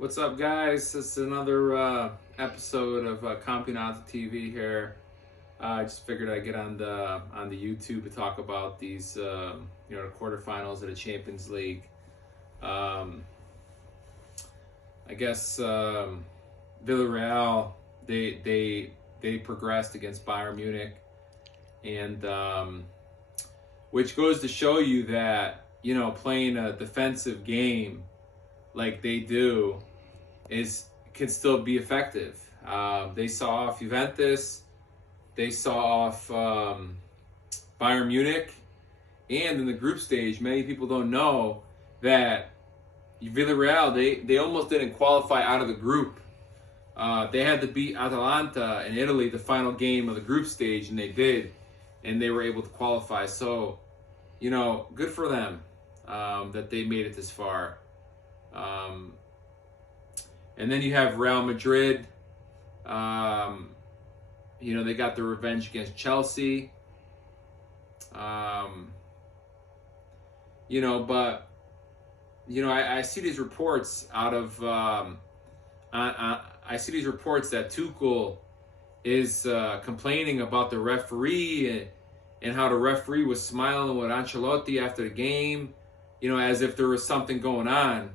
What's up, guys? This is another episode of Campionato TV here. I just figured I'd get on the YouTube to talk about these the quarterfinals of the Champions League. I guess Villarreal they progressed against Bayern Munich, and which goes to show you that playing a defensive game like they do can still be effective. They saw off Juventus, they saw off Bayern Munich, and in the group stage, many people don't know that Villarreal they almost didn't qualify out of the group. They had to beat Atalanta in Italy the final game of the group stage, and they did, and they were able to qualify. So, good for them that they made it this far. And then you have Real Madrid. They got the revenge against Chelsea. I see these reports out of I see these reports that Tuchel is complaining about the referee and how the referee was smiling with Ancelotti after the game, as if there was something going on.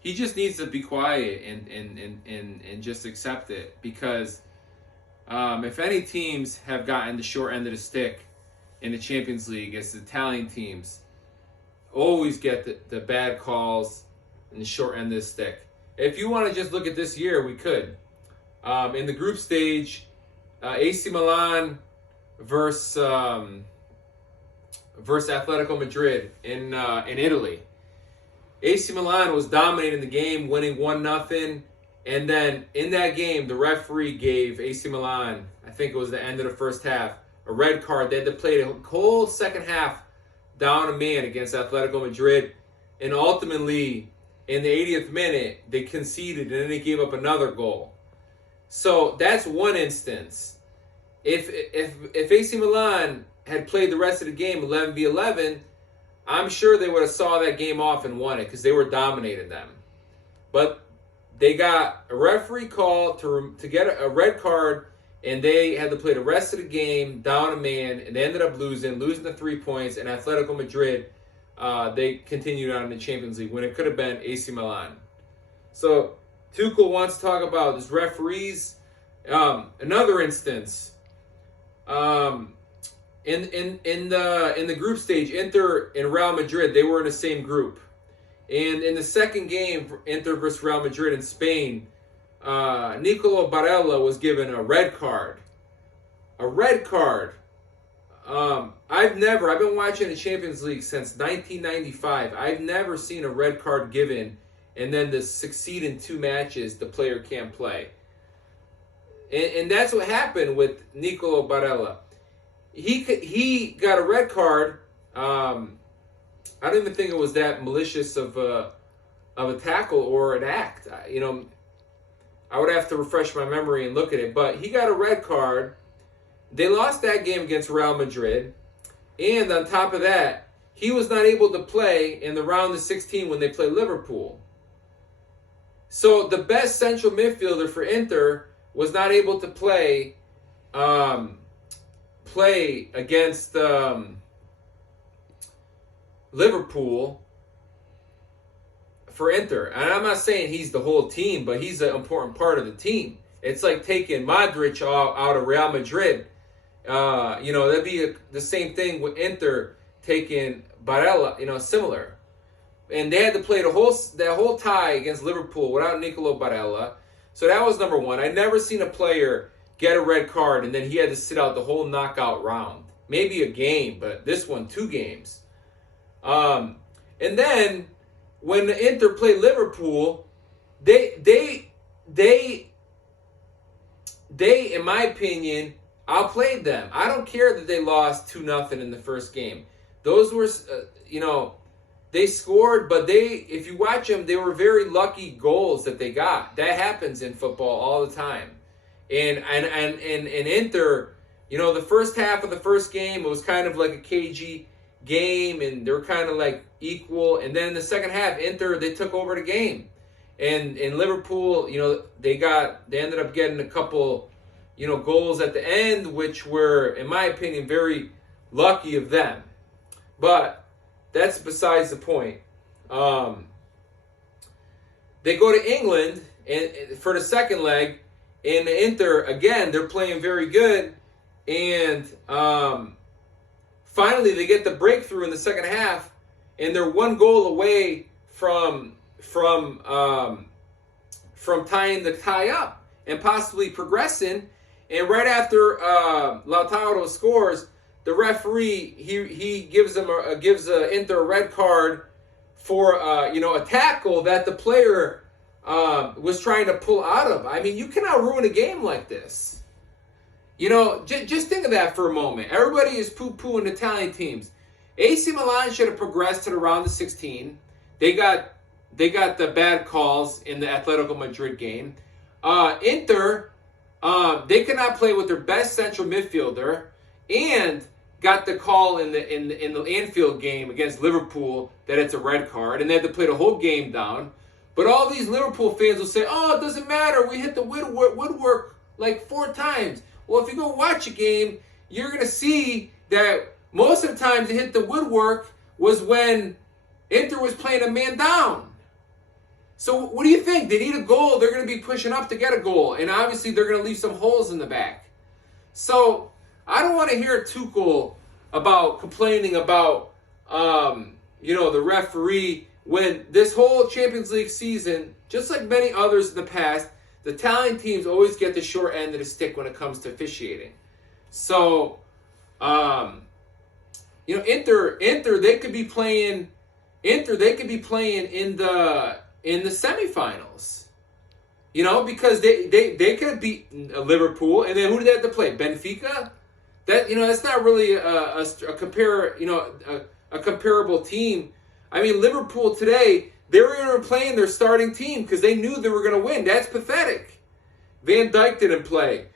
He just needs to be quiet and just accept it, because if any teams have gotten the short end of the stick in the Champions League, it's the Italian teams. Always get the bad calls and the short end of the stick. If you want to just look at this year, we could. In the group stage, AC Milan versus Atletico Madrid in Italy. AC Milan was dominating the game, winning 1-0, and then in that game, the referee gave AC Milan, I think it was the end of the first half, a red card. They had to play the whole second half down a man against Atletico Madrid, and ultimately, in the 80th minute, they conceded, and then they gave up another goal. So that's one instance. If AC Milan had played the rest of the game 11v11, I'm sure they would have saw that game off and won it, because they were dominating them. But they got a referee call to get a red card, and they had to play the rest of the game down a man, and they ended up losing the 3 points. And Atletico Madrid, they continued on in the Champions League when it could have been AC Milan. So Tuchel wants to talk about his referees. Another instance. In the group stage, Inter and Real Madrid, they were in the same group. And in the second game, Inter versus Real Madrid in Spain, Nicolo Barella was given a red card. A red card. I've been watching the Champions League since 1995. I've never seen a red card given, and then to succeed in 2 matches, the player can't play. And that's what happened with Nicolo Barella. He got a red card. I don't even think it was that malicious of a tackle or an act. I would have to refresh my memory and look at it. But he got a red card. They lost that game against Real Madrid. And on top of that, he was not able to play in the round of 16 when they played Liverpool. So the best central midfielder for Inter was not able to play against Liverpool for Inter. And I'm not saying he's the whole team, but he's an important part of the team. It's like taking Modric out of Real Madrid. That'd be the same thing with Inter taking Barella, similar. And they had to play that whole tie against Liverpool without Nicolo Barella. So that was number one. I'd never seen a player get a red card and then he had to sit out the whole knockout round. Maybe a game, but this one, 2 games. And then when the Inter played Liverpool, they in my opinion, outplayed them. I don't care that they lost 2-0 in the first game. Those were, they scored, but if you watch them, they were very lucky goals that they got. That happens in football all the time. And Inter, the first half of the first game, it was kind of like a cagey game, and they're kind of like equal. And then in the second half, Inter, they took over the game. And in Liverpool, they ended up getting a couple, goals at the end, which were, in my opinion, very lucky of them. But that's besides the point. They go to England and for the second leg, and Inter, again, they're playing very good. And finally, they get the breakthrough in the second half, and they're one goal away from tying the tie up and possibly progressing. And right after Lautaro scores, the referee he gives Inter a red card for a tackle that the player was trying to pull out of. I mean, you cannot ruin a game like this. Just think of that for a moment. Everybody is poo-pooing Italian teams. AC Milan should have progressed to the round of 16. They got the bad calls in the Atletico Madrid game. Inter, they could not play with their best central midfielder, and got the call in the Anfield game against Liverpool that it's a red card, and they had to play the whole game down. But all these Liverpool fans will say, "Oh, it doesn't matter. We hit the woodwork like 4 times." Well, if you go watch a game, you're going to see that most of the time they hit the woodwork was when Inter was playing a man down. So what do you think? They need a goal. They're going to be pushing up to get a goal. And obviously they're going to leave some holes in the back. So I don't want to hear Tuchel about complaining about, the referee when this whole Champions League season, just like many others in the past, the Italian teams always get the short end of the stick when it comes to officiating. So, Inter, they could be playing in the semifinals. Because they could have beaten Liverpool, and then who did they have to play? Benfica. That's not really a comparable team. I mean, Liverpool today, they were even playing their starting team because they knew they were going to win. That's pathetic. Van Dijk didn't play.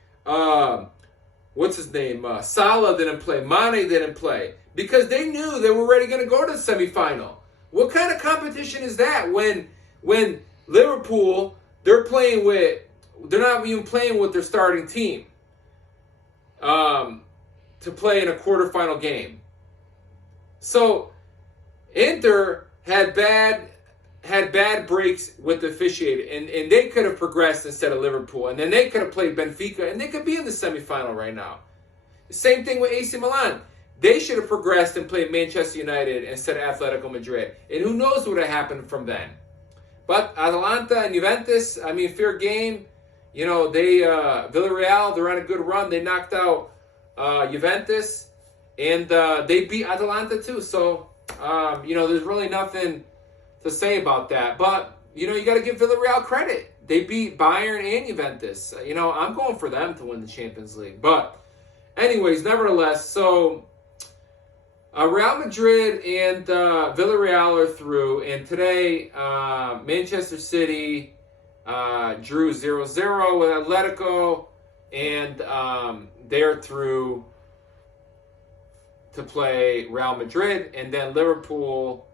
What's his name? Salah didn't play. Mane didn't play because they knew they were already going to go to the semifinal. What kind of competition is that when Liverpool, they're not even playing with their starting team to play in a quarterfinal game? So Inter had bad breaks with the officiating, and they could have progressed instead of Liverpool, and then they could have played Benfica, and they could be in the semifinal right now. The same thing with AC Milan. They should have progressed and played Manchester United instead of Atletico Madrid, and who knows what would have happened from then. But Atalanta and Juventus, I mean, fair game. Villarreal, they're on a good run. They knocked out Juventus, and they beat Atalanta too. So, there's really nothing to say about that. But, you got to give Villarreal credit. They beat Bayern and Juventus. I'm going for them to win the Champions League. But, anyways, nevertheless, so Real Madrid and Villarreal are through. And today, Manchester City drew 0-0 with Atletico. And they're through to play Real Madrid. And then Liverpool,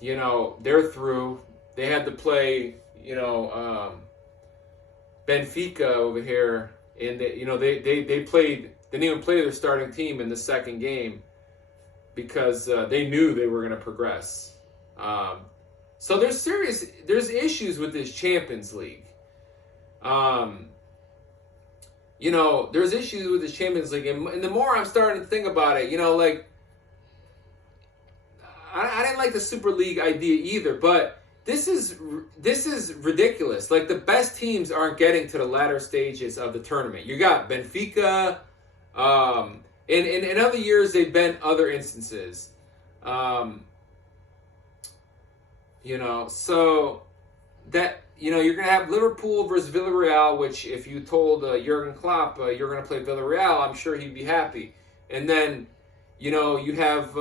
they're through. They had to play, Benfica over here. And, they played, didn't even play their starting team in the second game because they knew they were going to progress. So there's issues with this Champions League. There's issues with this Champions League. And the more I'm starting to think about it, I didn't like the Super League idea either, but this is ridiculous. Like, the best teams aren't getting to the latter stages of the tournament. You got Benfica. In other years, they've been other instances. So that, you're going to have Liverpool versus Villarreal, which if you told Jurgen Klopp you're going to play Villarreal, I'm sure he'd be happy. And then, you have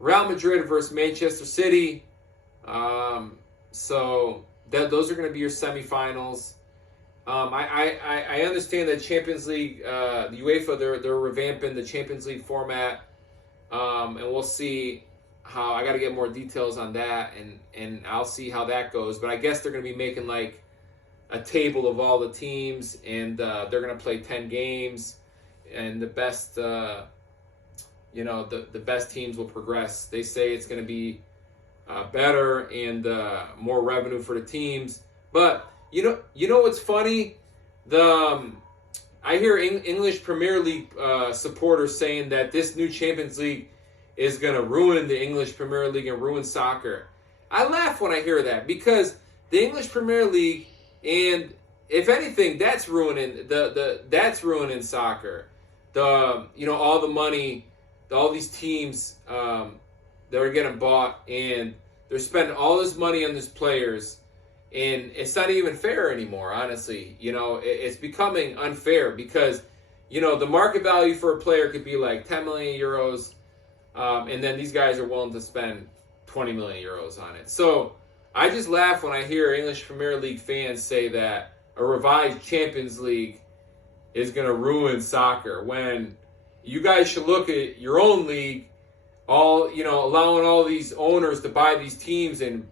Real Madrid versus Manchester City. Those are going to be your semifinals. I understand that Champions League, the UEFA, they're revamping the Champions League format, and we'll see how. I got to get more details on that, and I'll see how that goes. But I guess they're going to be making like a table of all the teams, and they're going to play 10 games, and the best, the best teams will progress. They say it's going to be better and more revenue for the teams, but. You know what's funny? I hear English Premier League supporters saying that this new Champions League is going to ruin the English Premier League and ruin soccer. I laugh when I hear that because the English Premier League, and if anything, that's ruining that's ruining soccer. All the money, all these teams that are getting bought, and they're spending all this money on these players. And it's not even fair anymore, honestly. It's becoming unfair because, the market value for a player could be like 10 million euros, and then these guys are willing to spend 20 million euros on it. So I just laugh when I hear English Premier League fans say that a revised Champions League is going to ruin soccer when you guys should look at your own league. Allowing all these owners to buy these teams and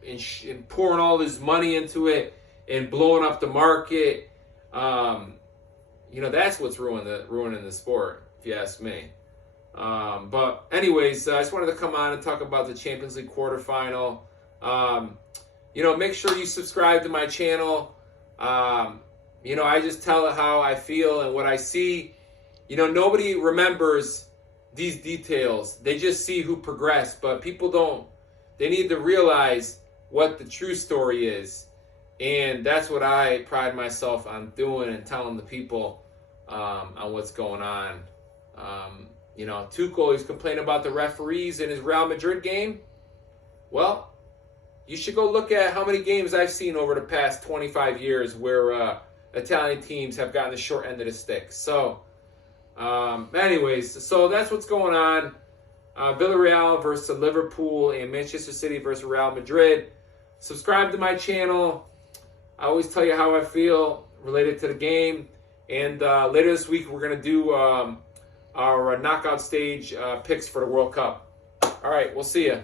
pouring all this money into it and blowing up the market. That's what's ruining the sport, if you ask me. But anyways, I just wanted to come on and talk about the Champions League quarterfinal. Make sure you subscribe to my channel. I just tell it how I feel and what I see. Nobody remembers these details. They just see who progressed, but people don't. They need to realize what the true story is, and that's what I pride myself on doing and telling the people on what's going on. Tuchel is complaining about the referees in his Real Madrid game. Well, you should go look at how many games I've seen over the past 25 years where Italian teams have gotten the short end of the stick. So so that's what's going on. Villarreal versus Liverpool and Manchester City versus Real Madrid. Subscribe to my channel. I always tell you how I feel related to the game. And later this week, we're going to do our knockout stage picks for the World Cup. All right, we'll see you.